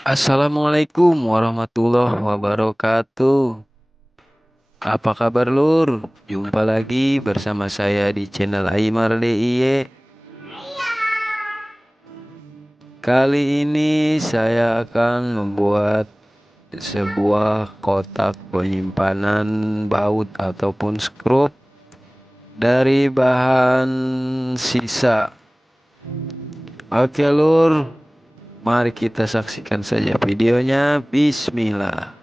Assalamualaikum warahmatullahi wabarakatuh. Apa kabar lur? Jumpa lagi bersama saya di channel Aymar DIY. Kali ini saya akan membuat sebuah kotak penyimpanan baut ataupun skrup dari bahan sisa. Oke lur, mari kita saksikan saja videonya. Bismillah.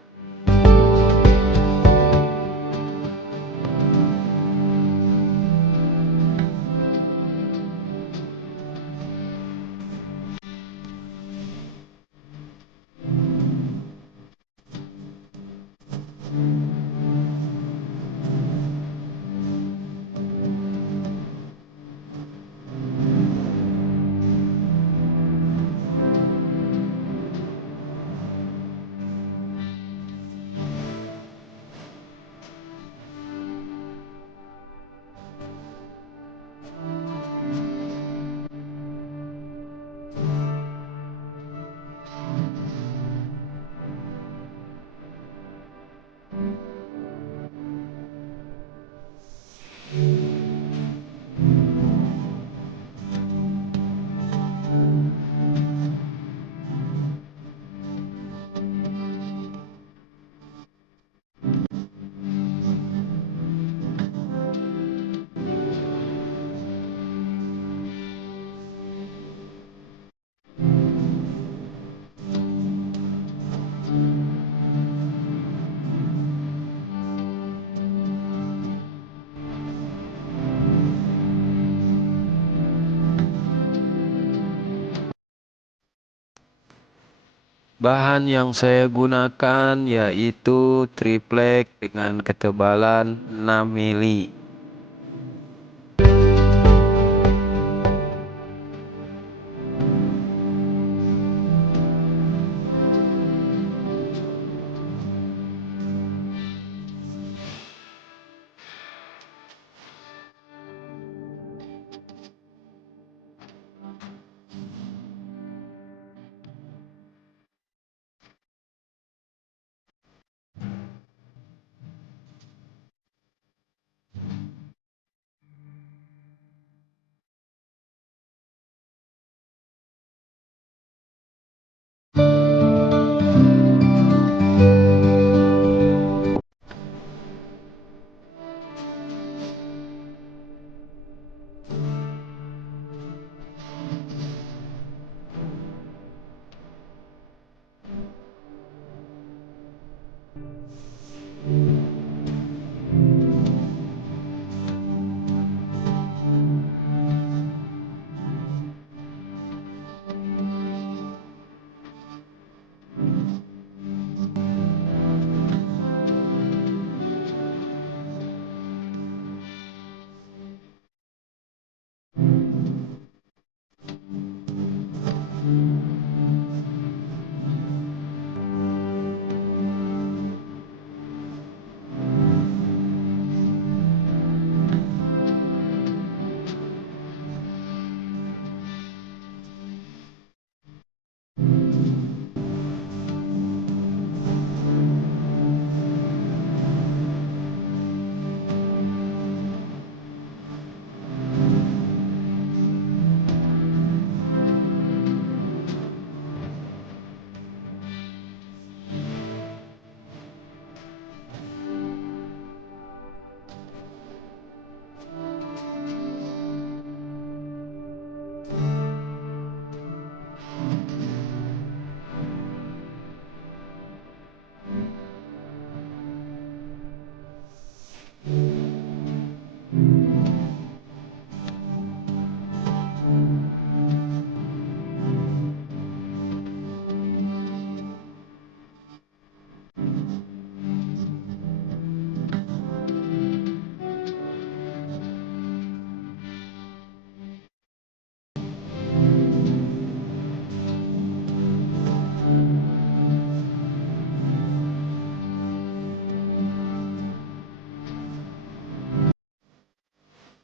Bahan yang saya gunakan yaitu triplek dengan ketebalan 6 mili.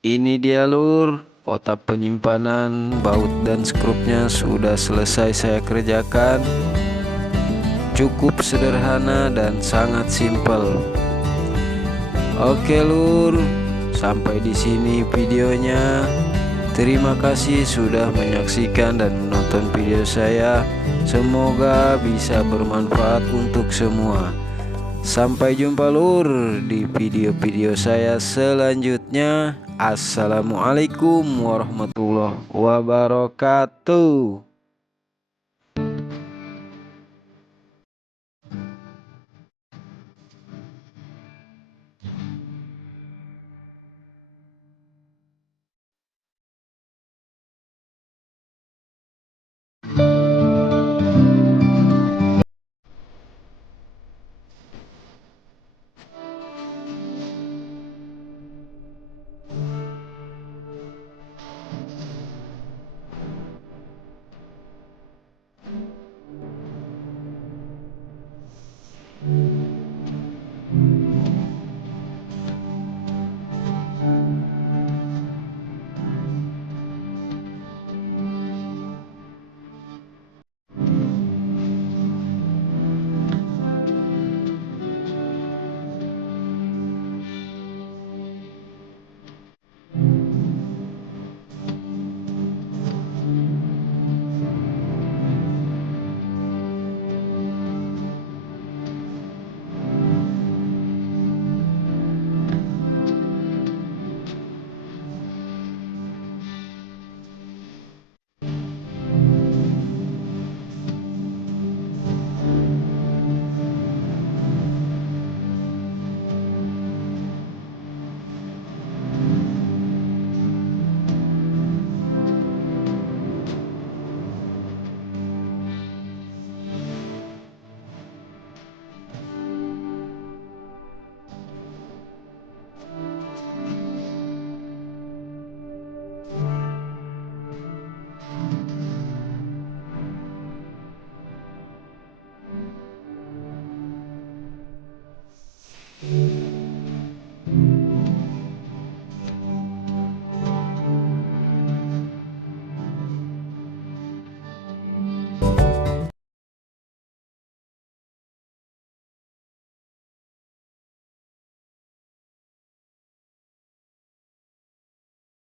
Ini dia lur, kotak penyimpanan baut dan skrupnya sudah selesai saya kerjakan. cukup sederhana dan sangat simpel. Oke lur, sampai di sini videonya. Terima kasih sudah menyaksikan dan menonton video saya. Semoga bisa bermanfaat untuk semua. Sampai jumpa lur di video-video saya selanjutnya. Assalamualaikum warahmatullahi wabarakatuh.